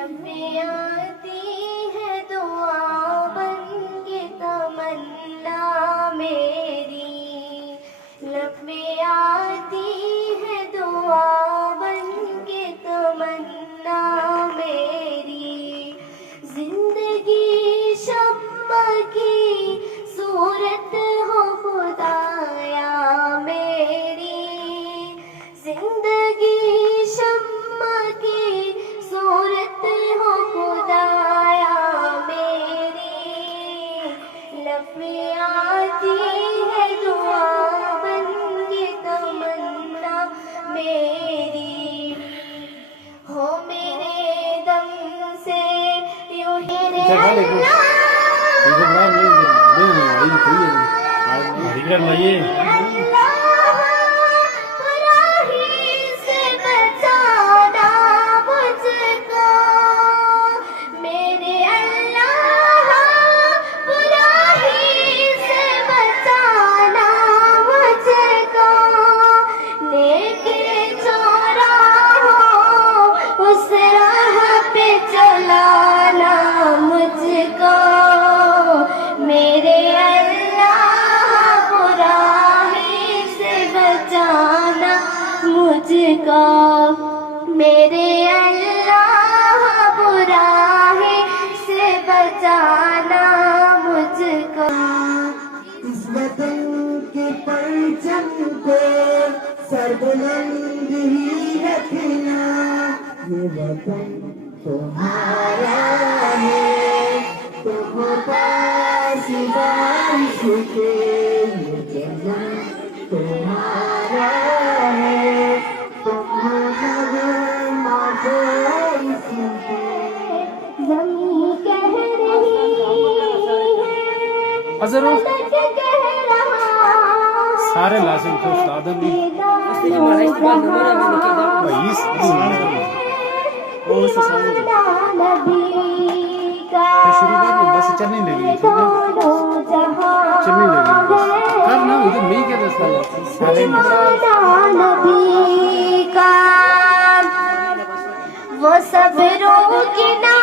लब में आती है दुआ बन के तमन्ना मेरी, लब में आती है दुआ बन के तमन्ना मेरी। जिंदगी शम्मा की सूरत हो खुदाया मेरी, जिंदगी शम्मा की सूरत हो खुदाया मेरी। लब में आती है दुआ बन के तमन्ना मेरी, हो मेरे दम से यूं ही रे अल्लाह मुझको, मेरे अल्लाह बुराई से बचाना मुझको। इस वतन के परचम को सरबुलंद ही रखना, ये वतन तुम्हारा है, तुम पास बारिश के, ये जन्नत तुम्हारा है, तुम ज़मीं कह रही है, सारे लाजिम को साधन शुरुआत में बस चलने लगी, चलने लगी कर ना उधर नहीं क्या सारे नबी का वो सब रोक ना